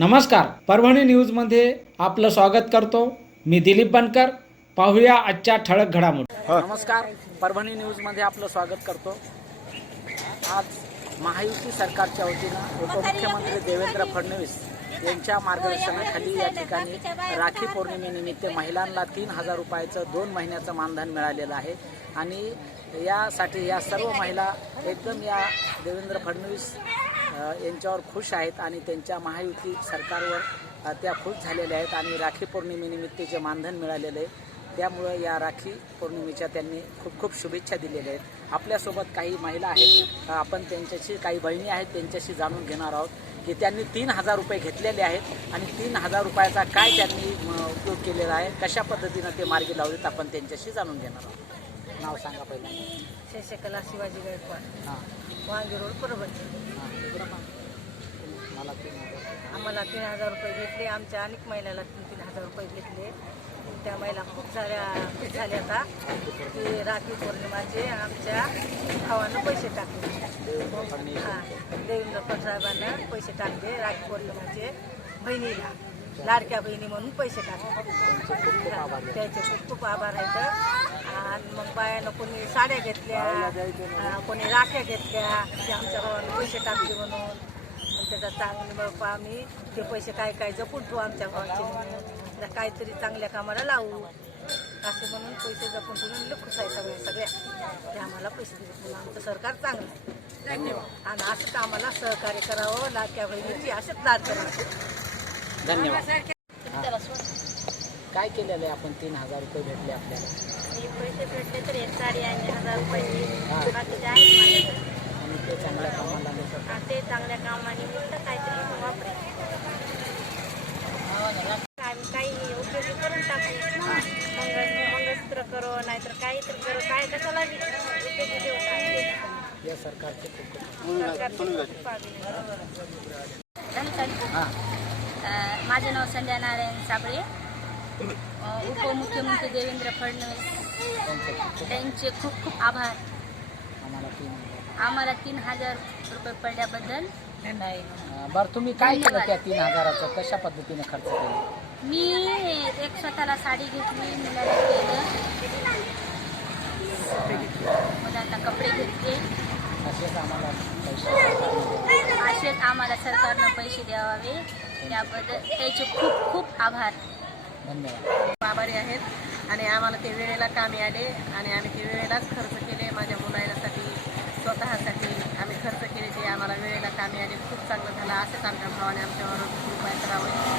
नमस्कार. परभणी न्यूजमध्ये आपलं स्वागत करतो. मी दिलीप बनकर. पाहूया आजच्या ठळक घडामोडी. नमस्कार. परभणी न्यूजमध्ये आपलं स्वागत करतो. आज महायुती सरकारच्या वतीनं उपमुख्यमंत्री देवेंद्र फडणवीस यांच्या मार्गदर्शनाखाली या ठिकाणी राखी पौर्णिमेनिमित्त महिलांना तीन हजार रुपयाचं दोन महिन्याचं मानधन मिळालेलं आहे. आणि यासाठी या सर्व महिला एकदम या देवेंद्र फडणवीस यांच्यावर खुश आहेत आणि त्यांच्या महायुती सरकारवर त्या खुश झालेल्या आहेत आणि राखी पौर्णिमेनिमित्त जे मानधन मिळालेलं आहे त्यामुळं या राखी पौर्णिमेच्या त्यांनी खूप खूप शुभेच्छा दिलेल्या आहेत. आपल्यासोबत काही महिला आहेत आपण त्यांच्याशी काही बहिणी आहेत त्यांच्याशी जाणून घेणार आहोत. की त्यांनी तीन हजार रुपये घेतलेले आहेत आणि तीन हजार रुपयाचा काय त्यांनी उपयोग केलेला आहे कशा पद्धतीनं ते मार्गी लावलेत आपण त्यांच्याशी जाणून घेणार आहोत. नाव सांगा पहिलं शशिकला शिवाजी गायकवाड. हां. वांगी रोड परभणी. हां. आम्हाला तीन हजार रुपये घेतले आमच्या अनेक महिलाला हजार रुपये घेतले. त्या महिला खूप साऱ्या खुश झाल्या आता. की राखी पौर्णिमाचे आमच्या भावानं पैसे टाकले. हां देवेंद्र फडसाहेबांना पैसे टाकले राखी पौर्णिमाचे बहिणीला. लाडक्या बहिणी म्हणून पैसे टाकले. खूप आभार त्याचे खूप खूप आभार आहेत. आणि मग बायानं कोणी साड्या घेतल्या कोणी राख्या घेतल्या ते आमच्या भावानं पैसे टाकले म्हणून. त्याचा चांगली बाबा आम्ही ते पैसे काय काय जपून ठेवू आमच्या भावाचे. म्हणून त्या काहीतरी चांगल्या कामाला लावू. असे म्हणून पैसे जपून ठेवून लई खुश आहे सगळे सगळ्या. ते आम्हाला पैसे दिले. म्हणून आमचं सरकार चांगलं आहे. धन्यवाद. आणि असंच आम्हाला सहकार्य करावं लाडक्या बहिणीची असेच लाड करावं धन्यवाद. काय केलेलं आहे आपण? तीन हजार रुपये भेटले आपल्याला. पैसे भेटले तर एक साडी आणि हजार रुपये. बाकीचे आहेत माझ्याकडे. आणि ते चांगल्या कामाला ते चांगल्या कामानिमित्त करो काय कशाला देऊ काय? या सरकारचे हां. अ, माझे नाव संध्या नारायण साबळे. उपमुख्यमंत्री देवेंद्र फडणवीस. त्यांचे खूप खूप आभार. आम्हाला तीन हजार. आम्हाला तीन हजार रुपये पडल्याबद्दल बरं तुम्ही काय केलं त्या तीन हजाराचं? कशा पद्धतीने खर्च केला? मी एक स्वतःला साडी घेतली मुलाला केलं. असेच आम्हाला सरकारनं पैसे द्यावे. त्याबद्दल त्याचे खूप खूप आभार. धन्यवाद. आभारी आहेत. आणि आम्हाला ते वेळेला कामी आले आणि आम्ही ते वेळेलाच खर्च केले. माझ्या मुलासाठी स्वतःसाठी आम्ही खर्च केले ते आम्हाला वेळेला कामी आले. खूप चांगलं झालं. असंच आमच्या भावाने आमच्यावर कृपया करावे.